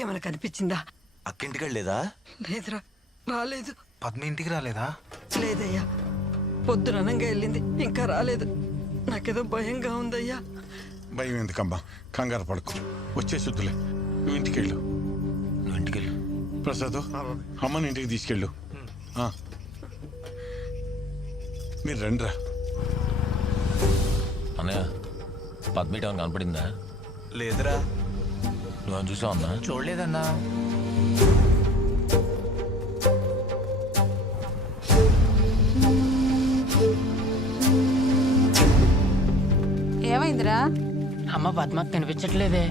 నీకేమైనా కనిపించిందా? అక్కింటికి వెళ్ళలేదా? లేదురా, రాలేదు. పద్మ ఇంటికి రాలేదా? లేదయ్యా, పొద్దుననంగా వెళ్ళింది, ఇంకా రాలేదు. నాకేదో భయంగా ఉందయ్యా. భయం ఎందుకమ్మా, కంగారు పడుకో, వచ్చేసుద్దులే. నువ్వు ఇంటికి వెళ్ళు. నువ్వు ఇంటికి వెళ్ళు. ప్రసాద్, అమ్మని ఇంటికి తీసుకెళ్ళు. మీరు రండిరా. అన్నయ్య, పద్మిట కనపడిందా? లేదురా. నువ్వు చూసావు అన్నా? చూడలేదన్నా. ఏమైందిరా? అమ్మ పద్మకు కనిపించట్లేదే.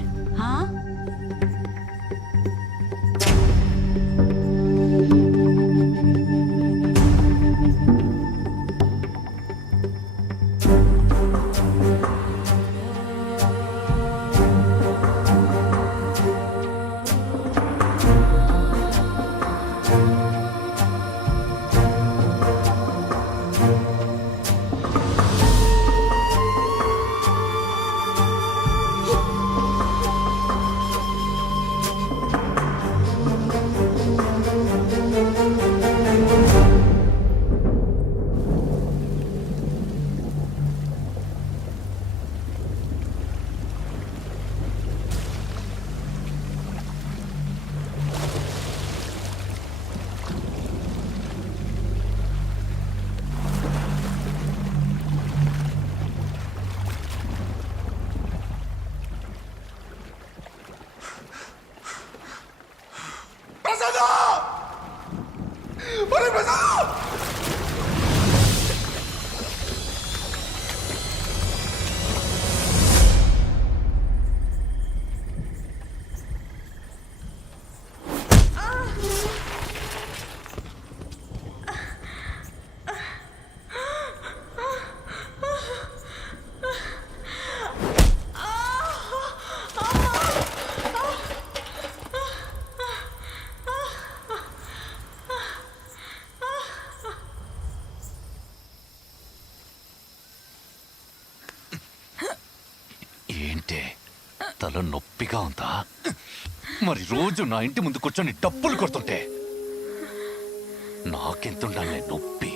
ఏంటే, తల నొప్పిగా ఉందా? మరి రోజు నా ఇంటి ముందు కూర్చొని డబ్బులు కొడుతుంటే నాకెంతుండాలే నొప్పి.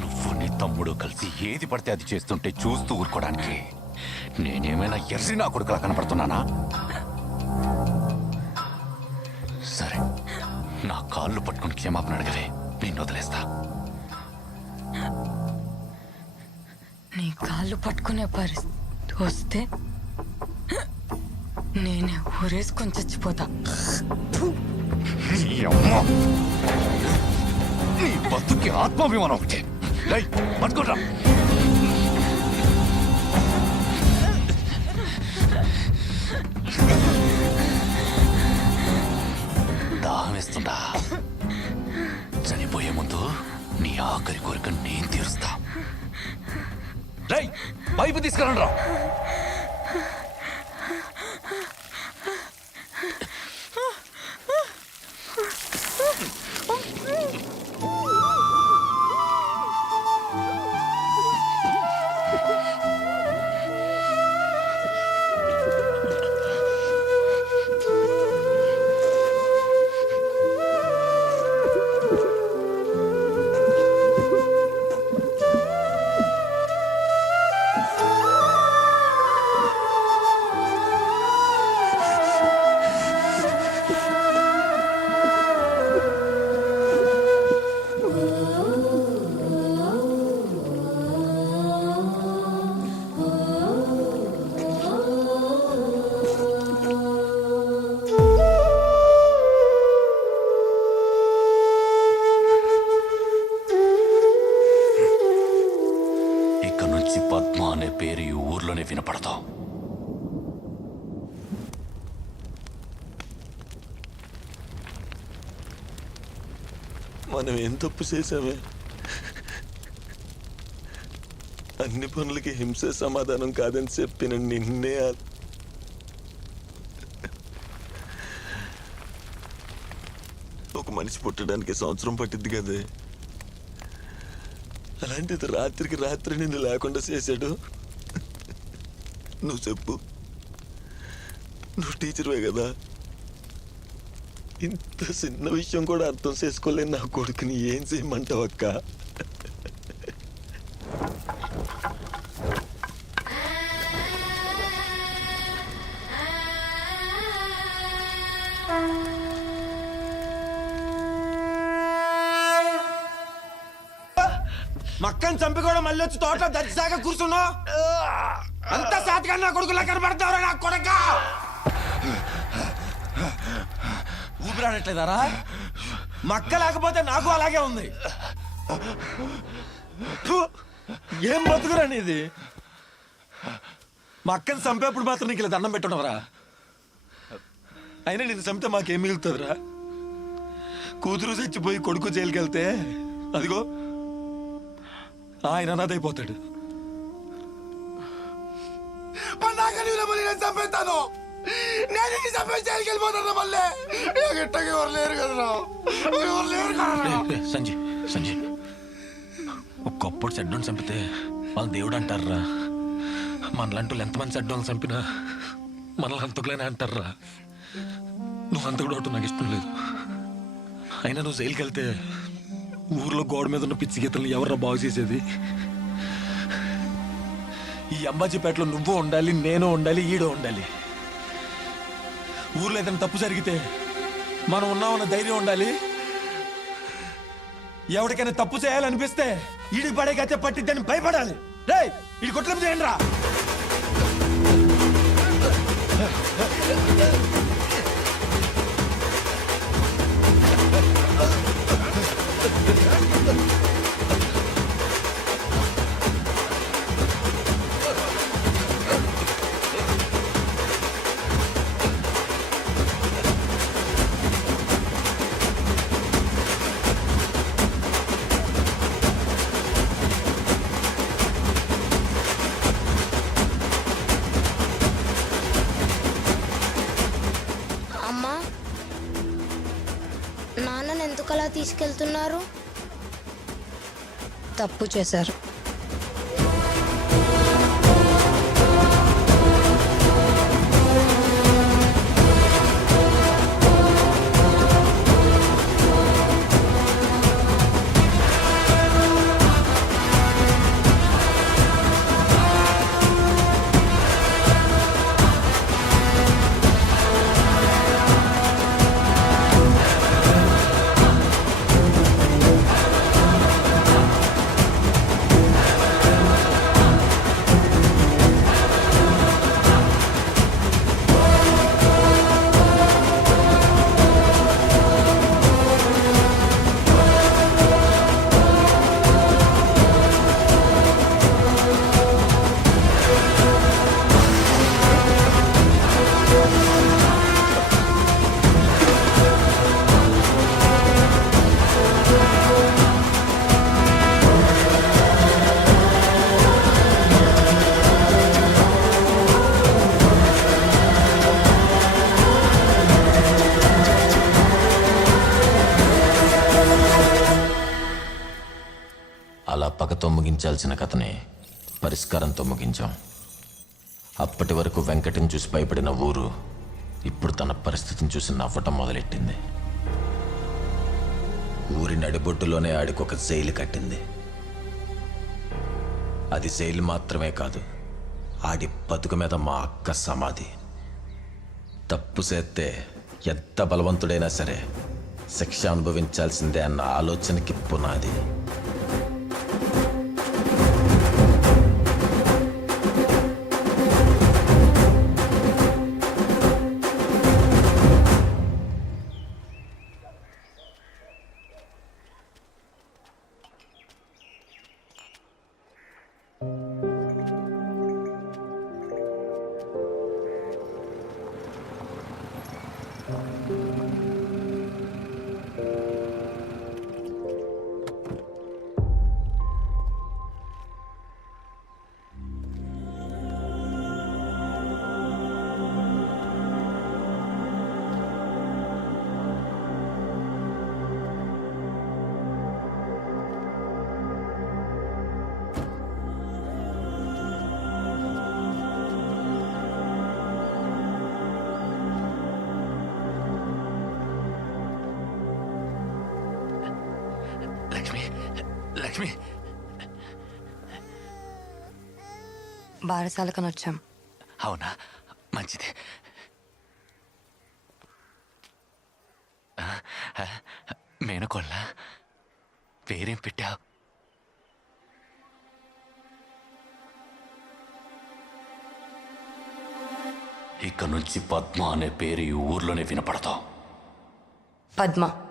నువ్వు నీ తమ్ముడు కలిసి ఏది పడితే అది చేస్తుంటే చూస్తూ ఊరుకోవడానికి నేనేమైనా ఎర్రి నా కొడుకులా కనపడుతున్నానా? సరే, నా కాళ్ళు పట్టుకుని క్షమాపణ అడగలే, నేను వదిలేస్తా. నీ కాళ్ళు పట్టుకునే పరిస్థితి వస్తే నేనే ఊరేసుకొని చచ్చిపోతా. నీ బతుకి ఆత్మాభిమానం ఒకటే. పట్టుకోరా. దాహం వేస్తుందా? చనిపోయే ముందు నీ ఆఖరి కోరిక నేను తీరుస్తా. పైపు తీసుకురండి రా. పద్మ అనే పేరు ఈ ఊర్లోనే వినపడతాం. మనం ఏం తప్పు చేసామే? అన్ని పనులకి హింసే సమాధానం కాదని చెప్పిన నిన్నే ఒక మనిషి పుట్టడానికి సంవత్సరం పట్టిద్ది కదే, అలాంటిది రాత్రికి రాత్రి నిన్ను లేకుండా చేశాడు. నువ్వు చెప్పు, నువ్వు టీచర్వే కదా, ఇంత చిన్న విషయం కూడా అర్థం చేసుకోలేని నా కొడుకుని ఏం చేయమంటావు అక్క? మక్కని చంపి కూడా మళ్ళీ వచ్చి తోటలో దర్శసాగా కూర్చున్నావు. అంత సాతిగా నా కొడుకులా కనబడతావురా నా కొడక. ఊపిరాడట్లేదారా? మక్క లేకపోతే నాకు అలాగే ఉంది. ఫు, ఏం బతుకురా నీది? మా అక్కని చంపేప్పుడు మాత్రం నీకు ఇలా దండం పెట్టడవరా? అయినా నేను చంపితే మాకేం మిగులుతుందిరా? కూతురు చచ్చిపోయి కొడుకు జైలుకి వెళ్తే అదిగో ఆయన అనాథైపోతాడు. చంపేస్తాను, నేను చంపేసి జైలుకి వెళ్ళిపోతాను. మళ్ళీ ఎట్టకి ఎవరు లేరు కదరా, ఎవరు లేరు కదా. సంజయ్ ఒకప్పుడు చెడ్డోని చంపితే వాళ్ళు దేవుడు అంటారా? మనలాంటి ఎంతమంది చెడ్డోని చంపినా మనల్ని అంతకులేనే అంటారా? నువ్వు అంతకుడు అవటం నాకు ఇష్టం లేదు. అయినా నువ్వు జైలుకి వెళ్తే ఊర్లో గోడ మీద ఉన్న పిచ్చి గీతలను ఎవర్రా బాగు చేసేది? ఈ అంబాజీపేటలో నువ్వు ఉండాలి, నేను ఉండాలి, ఈడో ఉండాలి. ఊర్లో ఏదైనా తప్పు జరిగితే మనం ఉన్నామన్న ధైర్యం ఉండాలి. ఎవరికైనా తప్పు చేయాలనిపిస్తే ఈడి పడే గతే పట్టిద్దని భయపడాలి. రే ఈడి కొట్ల మీద ఏంట్రా? అమ్మా, నాన్నని ఎందుకలా తీసుకెళ్తున్నారు? తప్పు చేశారు. అలా పగతో ముగించాల్సిన కథని పరిష్కారంతో ముగించాం. అప్పటి వరకు వెంకటని చూసి భయపడిన ఊరు ఇప్పుడు తన పరిస్థితిని చూసి నవ్వటం మొదలెట్టింది. ఊరి నడిబొట్టులోనే ఆడికొక జైలు కట్టింది. అది జైలు మాత్రమే కాదు, ఆడి బతుకు మీద మా అక్క సమాధి. తప్పు చేస్తే ఎంత బలవంతుడైనా సరే శిక్ష అనుభవించాల్సిందే అన్న ఆలోచనకి పునాది. లక్ష్మి బారసాలకని వచ్చాం. అవునా, మంచిది. మేనకోళ్ళ పేరేం పెట్టావు? ఇక నుంచి పద్మ అనే పేరు ఈ ఊర్లోనే వినపడతావు. పద్మ.